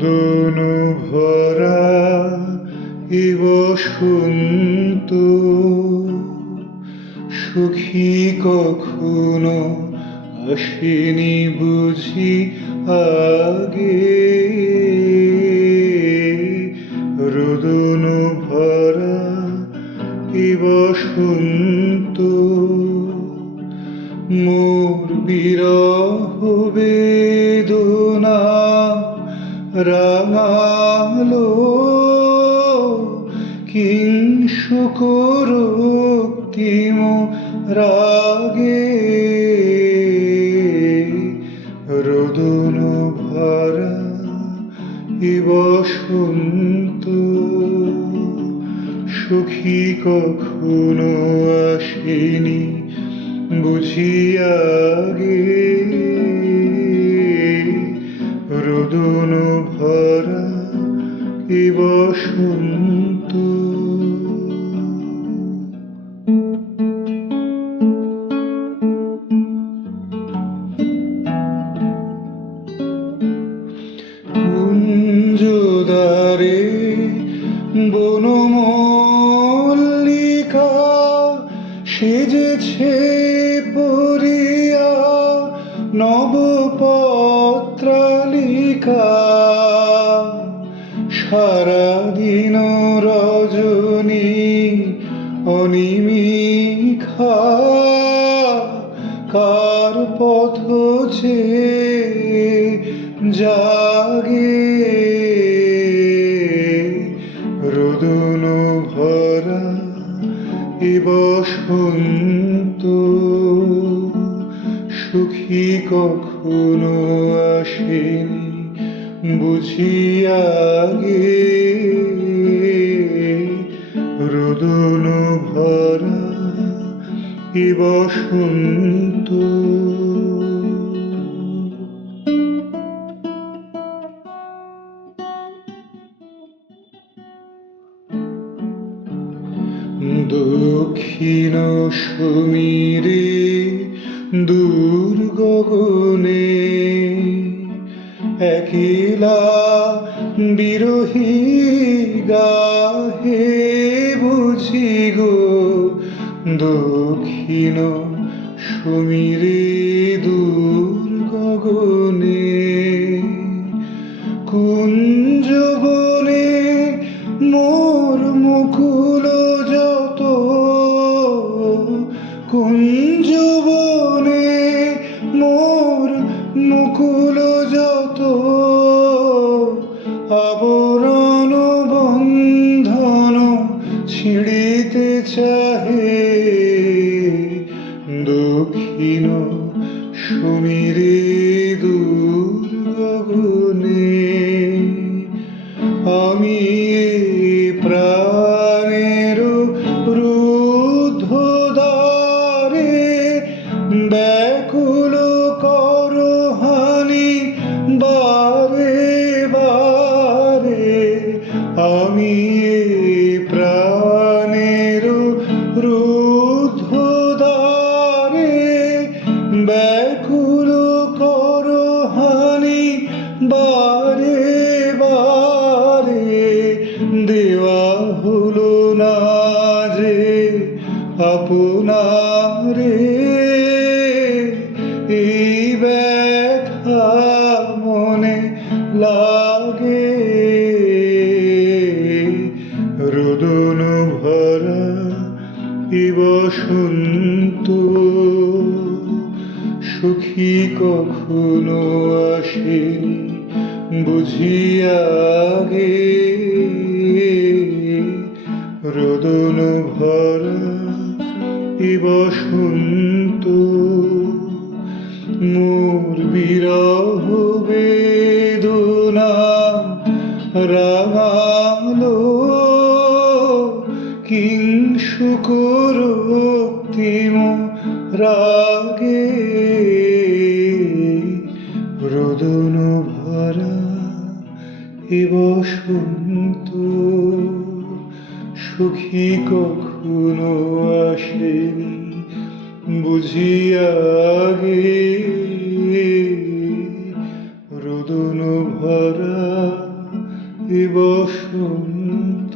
রোদন ভরা এ বসন্ত সুখী কখনো আসেনি বুঝি আগে। রোদন ভরা এ বসন্ত মোর বিরহ বেদনা রাঙালো কিংশুকর তিম রাগে। রোদন ভরা এ বসন্ত সুখী কখনো আসেনি বুঝিয়া গে রোদন ভরা এ বসন্ত। কুঞ্জদারে বনমল্লিকা সেজেছে পরিয়া নবপত্রালিকা সারাদিন রজনী অনিমিখা কার পথ জাগে সুখী কখনো আসেনি বুঝিয়া গে রোদন ভরা এ বসন্ত। দক্ষিণ সমীরে দূর বিরহী গাহে বুঝি গো, দক্ষিণ সমীরে দূর গগনে। কুঞ্জবনে মোর মুকুল যত কুঞ্জবনে মোর মুকুল যত। ছিঁড়িতে চাহে, দক্ষিণ সমীরে দূর গগনে আমি প্রাণের রুদ্ধ দ্বারে ব্যাকুল করহানি বারে বারে। আমি আপনারে এই ব্যথা মনে লাগে। রোদন ভরা বসন্ত, সুখী কখনো আসেনি বুঝিয়া গে রোদন ভরা বসন্ত মোর বিরহ বেদনা রাঙালো কিংশুকর তিম রাগে রোদন ভরা এ বসন্ত। সুখী কখনো আসেনি বুঝিয়া গে রোদন ভরা এ বসন্ত।